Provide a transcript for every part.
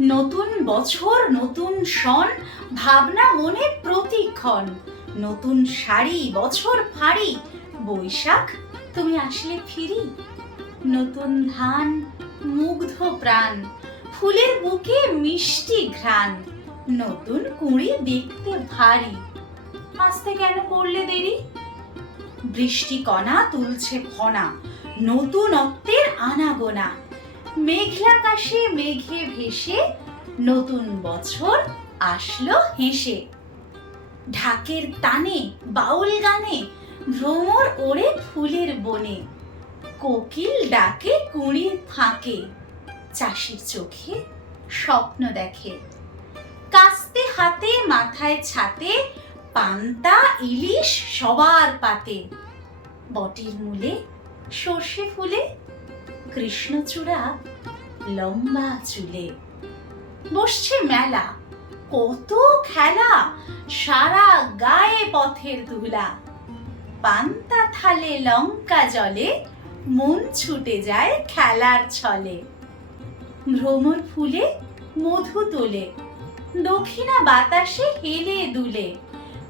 নতুন বছর, নতুন সন ভাবনা, মনে প্রতিক্ষণ। নতুন শাড়ি, বছর ফাড়ি, বৈশাখ, তুমি আসলে ফিরি? নতুন ধান, মুগ্ধ প্রাণ, ফুলের বুকে মিষ্টি ঘ্রাণ, নতুন কুঁড়ি দেখতে ভারী। আসতে কেন পড়লে দেরি? বৃষ্টি কণা তুলছে ফনা, নতুনত্বের আনাগোনা মেঘলাকাশে মেঘে ভেসে নতুন বছর আসলো হেসে। ঢাকের টানে, বাউল গানে, ভ্রমর ওড়ে ফুলের বনে। কোকিল ডাকে কুঁড়ির ফাঁকে। চাষির চোখে স্বপ্ন দেখে। কাস্তে হাতে, মাথায় ছাতে, পান্তা, ইলিশ সবার পাতে। বটির মূলে সর্ষে ফুলে কৃষ্ণচূড়া লম্বা চুলে। বসছে মেলা, কত খেলা, সারা গায়ে পথের ধুলা। পান্তা থালে লঙ্কা জলে, মন ছুটে যায় খেলার ছলে। ভ্রমর ফুলে মধু তোলে, দক্ষিণা বাতাসে হেলে দুলে।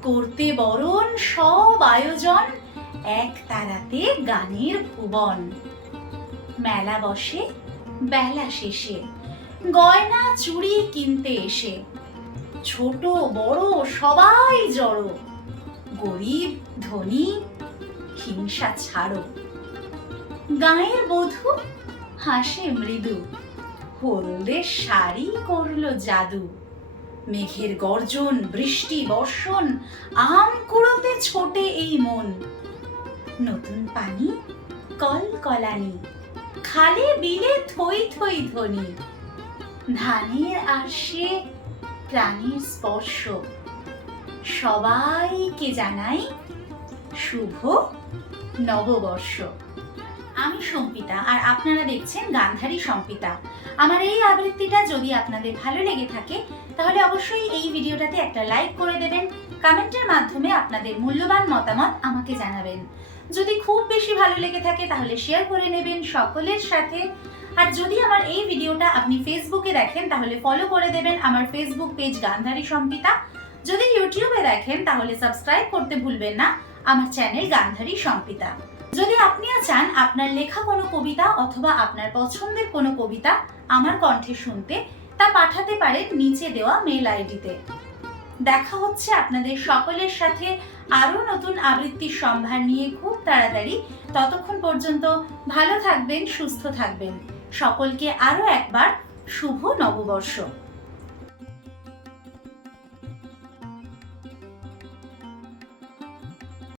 করতে বরণ সব আয়োজন, এক তারাতে গানের ভুবন। মেলা বসে, বেলা শেষে। গয়না, চুড়ি কিনতে এসে। ছোট, বড়, সবাই জড়ো। গরিব, ধনী, হিংসা ছাড়ো। গায়ের বধূ, হাসে মৃদু। হলদের শাড়ি করল জাদু। মেঘের গর্জন, বৃষ্টি, বর্ষণ, আম কুড়োতে ছোটে এই মন। নতুন পানি কল কলানি খালে বিলে থই থই ধ্বনি। ধানের আশে প্রাণীর স্পর্শ। সবাইকে জানাই শুভ নববর্ষ। আমি সম্পিতা, আর আপনারা দেখছেন গান্ধারী সম্পিতা। আমার এই আবৃত্তিটা যদি আপনাদের ভালো লেগে থাকে, তাহলে অবশ্যই এই ভিডিওটাতে একটা লাইক করে দেবেন। কমেন্টের মাধ্যমে আপনাদের মূল্যবান মতামত আমাকে জানাবেন। যদি খুব বেশি ভালো লেগে থাকে তাহলে শেয়ার করে নেবেন সকলের সাথে। আর যদি আমার এই ভিডিওটা আপনি ফেসবুকে দেখেন, তাহলে ফলো করে দেবেন আমার ফেসবুক পেজ গান্ধারী সম্পিতা। যদি ইউটিউবে দেখেন, তাহলে সাবস্ক্রাইব করতে ভুলবেন না, আমার চ্যানেল গান্ধারী সম্পিতা। যদি আপনিও চান আপনার লেখা কোনো কবিতা অথবা আপনার পছন্দের কোনো কবিতা আমার কণ্ঠে শুনতে, তা পাঠাতে পারেন নিচে দেওয়া মেল আইডিতে দেখা হচ্ছে আপনাদের সকলের সাথে আরও নতুন আবৃত্তির সম্ভার নিয়ে খুব তাড়াতাড়ি। ততক্ষণ পর্যন্ত ভালো থাকবেন, সুস্থ থাকবেন। সকলকে আরও একবার শুভ নববর্ষ।